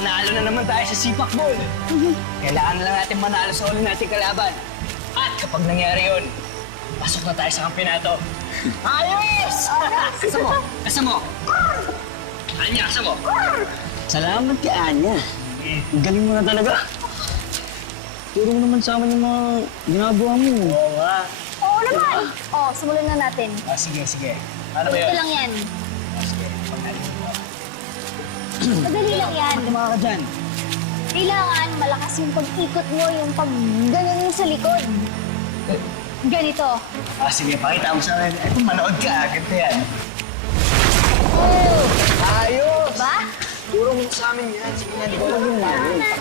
Panalo na naman tayo sa sipak ball. Kailangan lang natin manalo sa ulo nating kalaban. At kapag nangyari yun, pasok na tayo sa kampyonato. Ayos! Kasama mo! Kasama mo! Anya, kasama mo! Salamat kay Anya. Ang galing mo na talaga. Turo mo naman sa amin yung mga ginagawa mo. Oo nga. Oo naman. Oh, simulan na natin. Sige, sige. Ano ba Ito yun? lang yan. Sige, pagnalit mo. Madali lang yan. Tumawa ka dyan. Kailangan malakas yung pag-ikot mo, yung pag-ganun sa likod. Ganito. Sige, pakita mo sa akin. Ito, manood ka. Ganda yan. Oh! Ayos! Ba? Turo mo sa amin yan. Sige na, di ko alam yung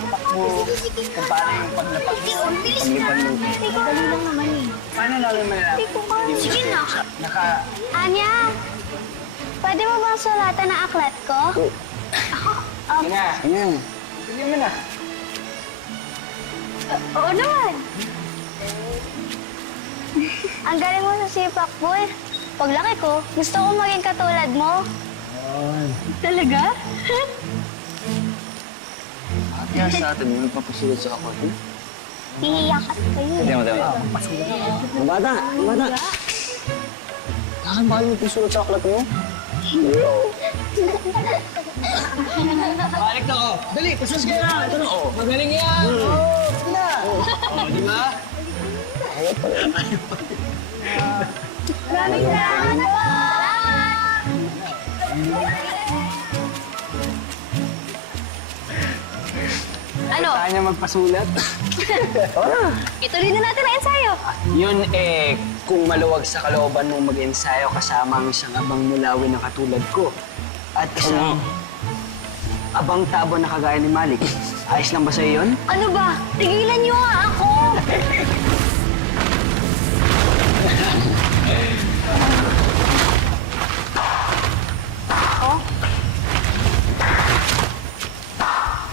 takbo. Kung paano yung paglapak mo. Bilis na. Dali lang naman eh. Paano lalo malalaman? Sige na. Anya, pwede mo bang sulatan ang aklat ko? Sige na. Sige mo na. Oo naman. Ang galing mo sa sipak, boy. Paglaki ko, gusto ko maging katulad mo. Talaga? Kaya sa atin, may papasulot sa ako. Iiyak at kayo. Ang bata! Bakit ba yung pasulot sa aklat mo? Balik na ako! Dali! Pasus ka na! Ito na! Magaling yan! Sige na! Di ba? Maraming salamat po! Ano? Kaya niya magpasulat. Ituloy na natin ang ensayo. Yun kung maluwag sa kalooban mong mag-ensayo kasama ang isang abang mulawin na katulad ko. At isang abang tabo na kagaya ni Malik. Ayos lang ba sa'yo yun? Ano ba? Tigilan niyo nga ako!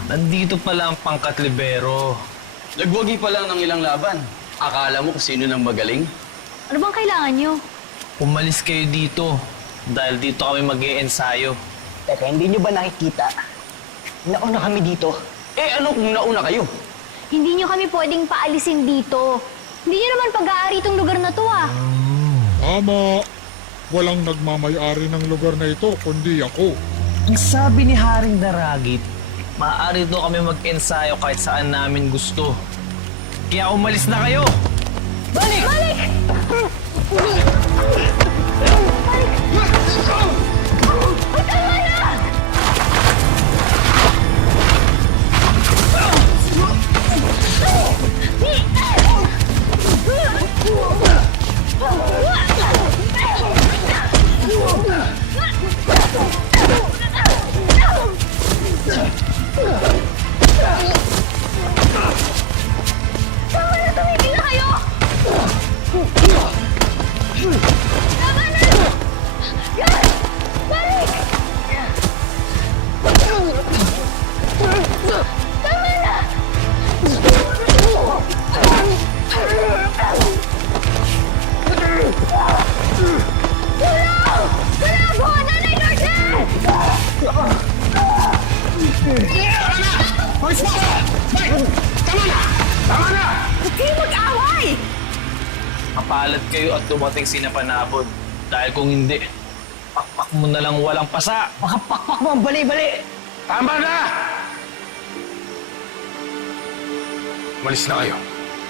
Nandito pala ang pangkat libero. Nagwagi pa lang ng ilang laban. Akala mo kung sino nang magaling? Ano bang kailangan niyo? Umalis kayo dito dahil dito kami mag-iensayo. Teka, hindi nyo ba nakikita? Nauna kami dito. Ano kung nauna kayo? Hindi niyo kami pwedeng paalisin dito. Hindi niyo naman pag-aari itong lugar na to ah. Tama. Walang nagmamayari ng lugar na ito, kundi ako. Ang sabi ni Haring Daragit, maaari daw kami mag-ensayo kahit saan namin gusto. Kaya umalis na kayo! Balik! Balik! Ay, tama na! Tama na, tumigil na kayo! Tama na! Yan! Balik! Tama na! Tulong! Tulong po! Nanay Lourdes! Huwag kayo mag-away! Mapalad kayo at dumating si Napanabon. Dahil kung hindi, pakpak mo na lang walang pasa. Pakpak mo ang bali-bali! Tama na! Umalis na kayo.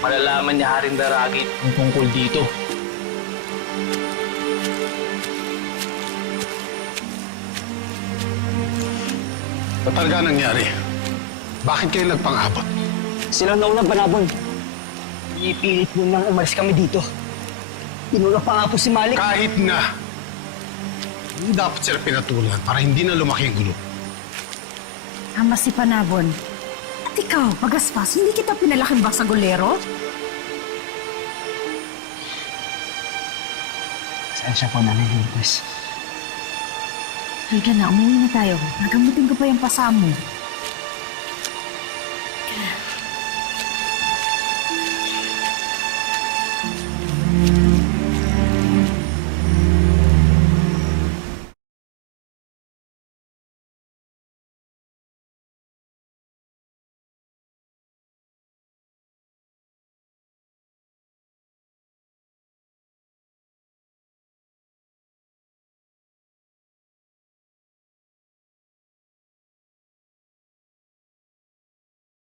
Malalaman ni Haring Daragit ang tungkol dito. Ba't talaga nangyari? Bakit kayo nagpang-abot? Sila na unang banabon. Ipilit mo nang umalis kami dito. Tinura pa nga po si Malik. Kahit na, hindi dapat sila pinatulan para hindi na lumaki ang gulo. Tama si Panabon. At ikaw, Pagaspas, hindi kita pinalaking basagolero? Saan siya po, Nanay Lourdes? Halika na, umuwi na tayo. Nagamutin ko pa yung pasa mo.